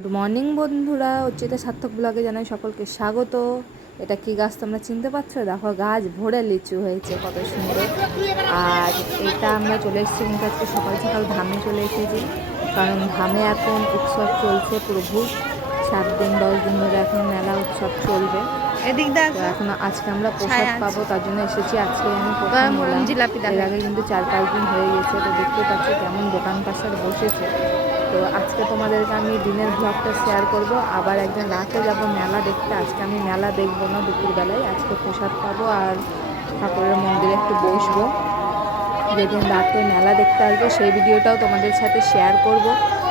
Good morning বন্ধুরা, উচ্চতা সার্থক ব্লগে জানাই সকলকে স্বাগত। এটা কি গাছ তোমরা চিনতে পারছো? দেখো, গাছ ভরে লিচু হয়েছে, কত সুন্দর। আর এটা আমরা চলে এসেছি কিন্তু আজকে সকাল সকাল ধামে চলে এসেছি, কারণ ধামে এখন উৎসব চলছে প্রভু। 7 দিন 10 দিন ধরে এখন মেলা উৎসব চলবে। তো এখন আজকে আমরা প্রসাদ পাবো, তার জন্য এসেছি। আজকে আমি প্রথম এলাম, এর আগে কিন্তু 4-5 দিন হয়ে গেছে। তো দেখতে পাচ্ছি কেমন দোকান পাশার বসেছে। তো আজকে তোমাদেরকে আমি দিনের ব্লগটা শেয়ার করব। আবার একদিন রাতে যাব মেলা দেখতে। আজকে আমি মেলা দেখবো না দুপুরবেলায়, আজকে প্রসাদ পাবো আর ঠাকুরের মন্দিরে একটু বসবো। যেদিন রাতে মেলা দেখতে আসবো সেই ভিডিওটাও তোমাদের সাথে শেয়ার করব।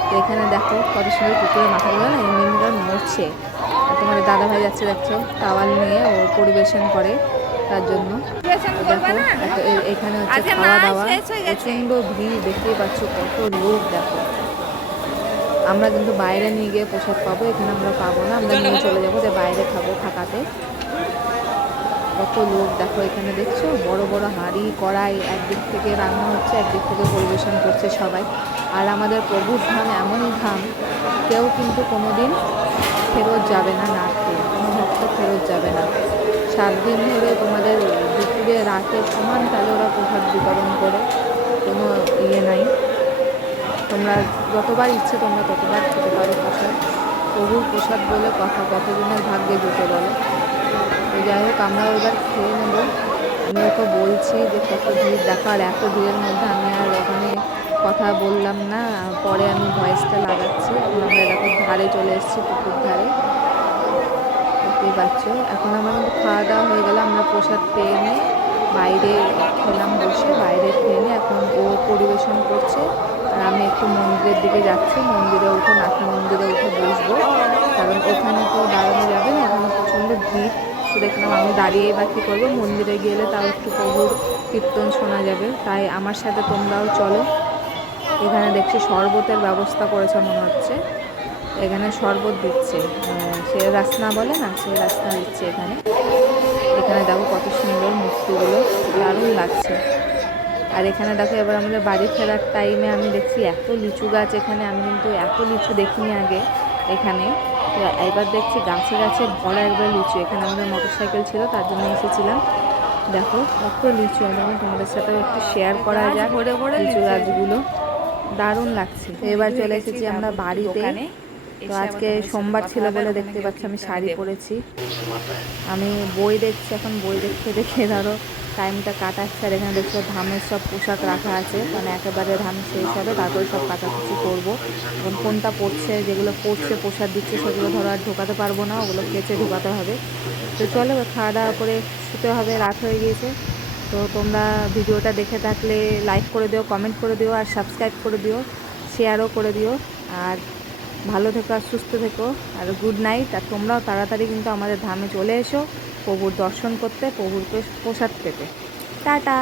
তো এখানে দেখো কত সুন্দর কুকুরের মাথাগুলো না এমনি এমনি নড়ছে। আর তোমাদের দাদাভাই যাচ্ছে, দেখছো, টাওয়াল নিয়ে ও পরিবেশন করে, তার জন্য। দেখো এখানে হচ্ছে খাওয়া দাওয়া, প্রচণ্ড ভিড়, দেখতেই পাচ্ছ কত লোক। দেখো, আমরা কিন্তু বাইরে নিয়ে গিয়ে প্রসাদ পাবো, এখানে আমরা পাবো না, আমরা নিয়ে চলে যাবো, যে বাইরে খাবো ফাঁকাতে। কত লোক দেখো, এখানে দেখছো বড় বড় হাঁড়ি কড়াই, একদিক থেকে রান্না হচ্ছে, একদিক থেকে পরিবেশন করছে সবাই। আর আমাদের প্রভুর ধাম এমনই ধাম, কেউ কিন্তু কোনো দিন ফেরত যাবে না, না খেয়ে কোনো ভক্ত ফেরত যাবে না। 7 দিন ধরে তোমাদের দুপুরে রাতে সমান তালে ওরা প্রসাদ বিতরণ করে, কোনো ইয়ে নাই। তোমরা যতবার ইচ্ছে তোমরা ততবার খেতে পারো প্রসাদ। প্রভুর প্রসাদ বলে কথা, কতজনের ভাগ্যে জুটে বলো। তো যাই হোক, আমরাও এবার খেয়ে নেব। আমিও তো বলছি যে কত ভিড় দেখো, আর এত ভিড়ের মধ্যে আমি আর ওখানে কথা বললাম না, পরে আমি ভয়েসটা লাগাচ্ছি। এখন আমরা দেখো ধারে চলে এসেছি, পুকুর ধারে, দেখতেই পাচ্ছ। এখন আমার কিন্তু খাওয়া দাওয়া হয়ে গেল, আমরা প্রসাদ পেয়ে নিয়ে বাইরে খেলাম, বসে বাইরে খেয়ে নিয়ে এখন ও পরিবেশন করছে। আর আমি একটু মন্দিরের দিকে যাচ্ছি, মন্দিরে উঠে নাথা মন্দিরে উঠে বসবো, কারণ ওখানে তো দাঁড়ানো যাবে না, ওখানে প্রচণ্ড ভিড়। তো দেখলাম আমি দাঁড়িয়েই বা কী করবো, মন্দিরে গেলে তাও একটু প্রভুর কীর্তন শোনা যাবে। তাই আমার সাথে তোমরাও চলো। এখানে দেখছি শরবতের ব্যবস্থা করেছে মনে হচ্ছে, এখানে শরবত দিচ্ছে, সে রাসনা বলে না, সে রাসনা দিচ্ছে এখানে। এখানে দেখো কত সুন্দর মূর্তিগুলো, দারুণ লাগছে। আর এখানে দেখো এবার আমাদের বাড়ি ফেরার টাইমে আমি দেখছি এত লিচু গাছ এখানে, আমি কিন্তু এত লিচু দেখিনি আগে এখানে। তো এবার দেখছি গাছে গাছে ভরা একবার লিচু। এখানে আমাদের মোটরসাইকেল ছিল, তার জন্য এসেছিলাম। দেখো কত লিচু, আমি তোমাদের সাথে একটু শেয়ার করা যায় লিচু গাছগুলো, দারুণ লাগছে। এবার চলে এসেছি আমরা বাড়িতে। তো আজকে সোমবার ছিল বলে দেখতে পাচ্ছি আমি শাড়ি পরেছি। আমি বই দেখছি, এখন বই দেখতে দেখে ধরো টাইমটা কাটাচ্ছে। আর এখানে দেখছো ধামের সব পোশাক রাখা আছে, মানে একেবারে ধান শেষ হবে তারপরে সব কাটাকুচি করবো। এখন কোনটা পড়ছে, যেগুলো পড়ছে প্রসাদ দিচ্ছে সেগুলো ধরো আর ঢোকাতে পারবো না, ওগুলো কেচে ঢোকাতে হবে। তো চলো খাওয়া দাওয়া করে শুতে হবে, রাত হয়ে গিয়েছে। তো তোমরা ভিডিওটা দেখে থাকলে লাইক করে দিও, কমেন্ট করে দিও, আর সাবস্ক্রাইব করে দিও, শেয়ারও করে দিও। আর ভালো থেকো আর সুস্থ থেকো, আর গুড নাইট। আর তোমরাও তাড়াতাড়ি কিন্তু আমাদের ধামে চলে এসো প্রভুর দর্শন করতে, প্রভুর প্রসাদ পেতে। টাটা।